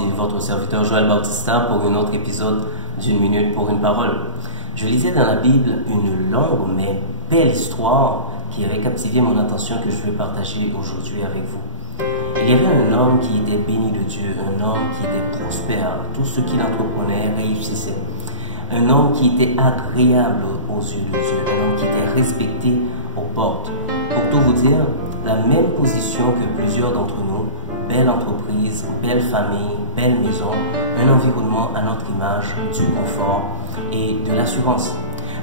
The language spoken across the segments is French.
c'est votre serviteur Joël Bautista pour un autre épisode d'une minute pour une parole. Je lisais dans la Bible une longue mais belle histoire qui avait captivé mon attention que je veux partager aujourd'hui avec vous. Il y avait un homme qui était béni de Dieu, un homme qui était prospère, tout ce qu'il entreprenait réussissait. Un homme qui était agréable aux yeux de Dieu, un homme qui était respecté aux portes. Pour tout vous dire, la même position que plusieurs d'entre nous, belle entreprise, belle famille, belle maison, un environnement à notre image, du confort et de l'assurance.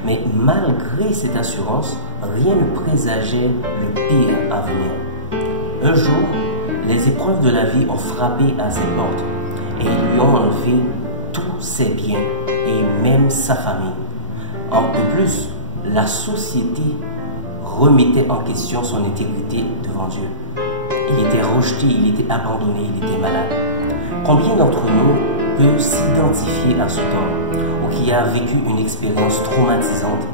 Mais malgré cette assurance, rien ne présageait le pire à venir. Un jour, les épreuves de la vie ont frappé à ses portes et ils lui ont enlevé tous ses biens et même sa famille. De plus, la société remettait en question son intégrité devant Dieu. Il était rejeté, il était abandonné, il était malade. Combien d'entre nous peut s'identifier à ce homme ou qui a vécu une expérience traumatisante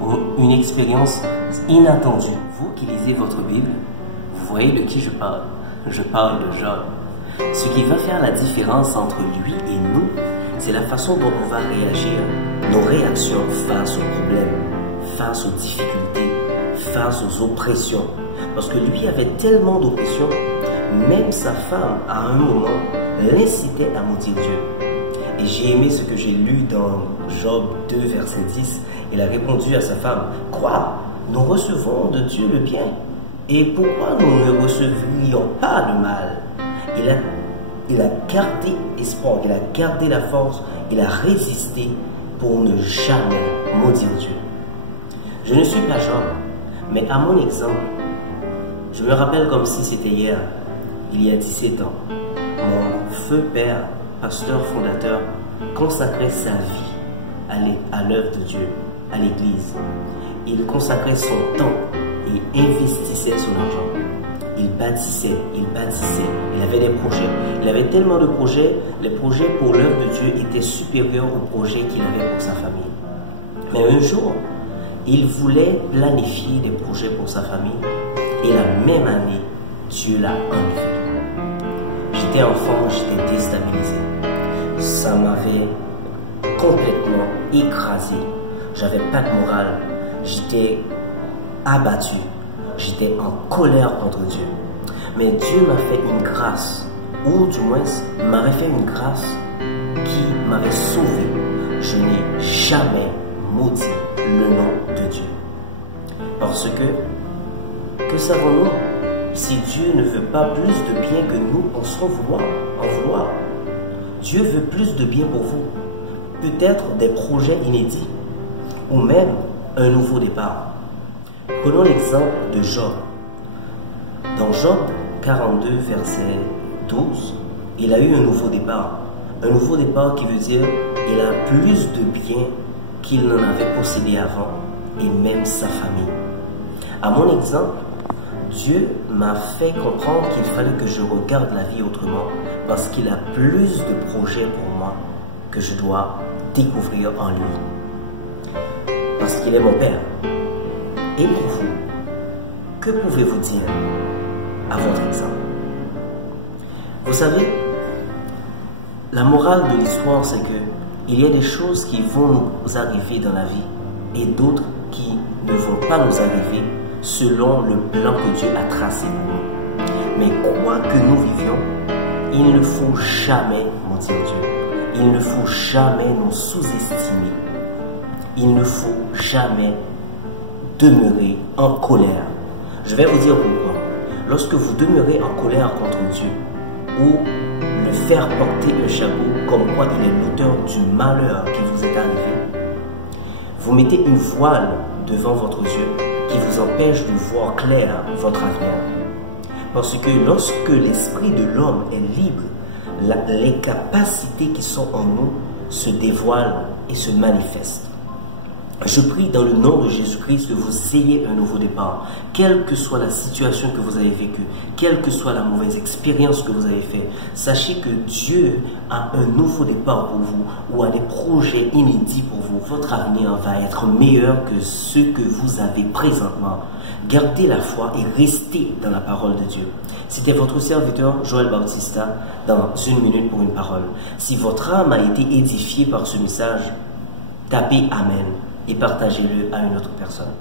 ou une expérience inattendue? Vous qui lisez votre Bible, vous voyez de qui je parle. Je parle de Job. Ce qui va faire la différence entre lui et nous, c'est la façon dont on va réagir, nos réactions face aux problèmes, face aux difficultés, face aux oppressions. Parce que lui avait tellement d'oppressions, même sa femme, à un moment, l'incitait à maudire Dieu. Et j'ai aimé ce que j'ai lu dans Job 2, verset 10. Il a répondu à sa femme, « Quoi? Nous recevons de Dieu le bien. Et pourquoi nous ne recevrions pas le mal? » Il a gardé espoir, il a gardé la force, il a résisté pour ne jamais maudire Dieu. Je ne suis pas Job, mais à mon exemple, je me rappelle comme si c'était hier, il y a 17 ans. Mon feu père, pasteur fondateur, consacrait sa vie à l'œuvre de Dieu, à l'église. Il consacrait son temps et investissait son argent. Il bâtissait, il avait des projets. Il avait tellement de projets, les projets pour l'œuvre de Dieu étaient supérieurs aux projets qu'il avait pour sa famille. Mais un jour, il voulait planifier des projets pour sa famille et la même année, Dieu l'a enlevé. J'étais enfant, j'étais déstabilisé. Ça m'avait complètement écrasé. J'avais pas de morale, j'étais abattu. J'étais en colère contre Dieu. Mais Dieu m'a fait une grâce, ou du moins m'avait fait une grâce qui m'avait sauvé. Je n'ai jamais maudit le nom de Dieu. Parce que savons-nous si Dieu ne veut pas plus de bien que nous pensons en vouloir? Dieu veut plus de bien pour vous. Peut-être des projets inédits, ou même un nouveau départ. Prenons l'exemple de Job. Dans Job 42, verset 12, il a eu un nouveau départ. Un nouveau départ qui veut dire qu'il a plus de biens qu'il n'en avait possédé avant, et même sa famille. À mon exemple, Dieu m'a fait comprendre qu'il fallait que je regarde la vie autrement, parce qu'il a plus de projets pour moi que je dois découvrir en lui. Parce qu'il est mon Père. Et pour vous, que pouvez-vous dire à votre exemple? Vous savez, la morale de l'histoire, c'est que il y a des choses qui vont nous arriver dans la vie et d'autres qui ne vont pas nous arriver selon le plan que Dieu a tracé pour nous. Mais quoi que nous vivions, il ne faut jamais maudire Dieu. Il ne faut jamais nous sous-estimer. Il ne faut jamais demeurer en colère. Je vais vous dire pourquoi. Lorsque vous demeurez en colère contre Dieu ou le faire porter un chapeau comme quoi il est l'auteur du malheur qui vous est arrivé, vous mettez une voile devant votre yeux qui vous empêche de voir clair votre avenir. Parce que lorsque l'esprit de l'homme est libre, les capacités qui sont en nous se dévoilent et se manifestent. Je prie dans le nom de Jésus-Christ que vous ayez un nouveau départ. Quelle que soit la situation que vous avez vécue, quelle que soit la mauvaise expérience que vous avez faite, sachez que Dieu a un nouveau départ pour vous ou a des projets inédits pour vous. Votre avenir va être meilleur que ce que vous avez présentement. Gardez la foi et restez dans la parole de Dieu. C'était votre serviteur Joël Bautista dans Une minute pour une parole. Si votre âme a été édifiée par ce message, tapez Amen et partagez-le à une autre personne.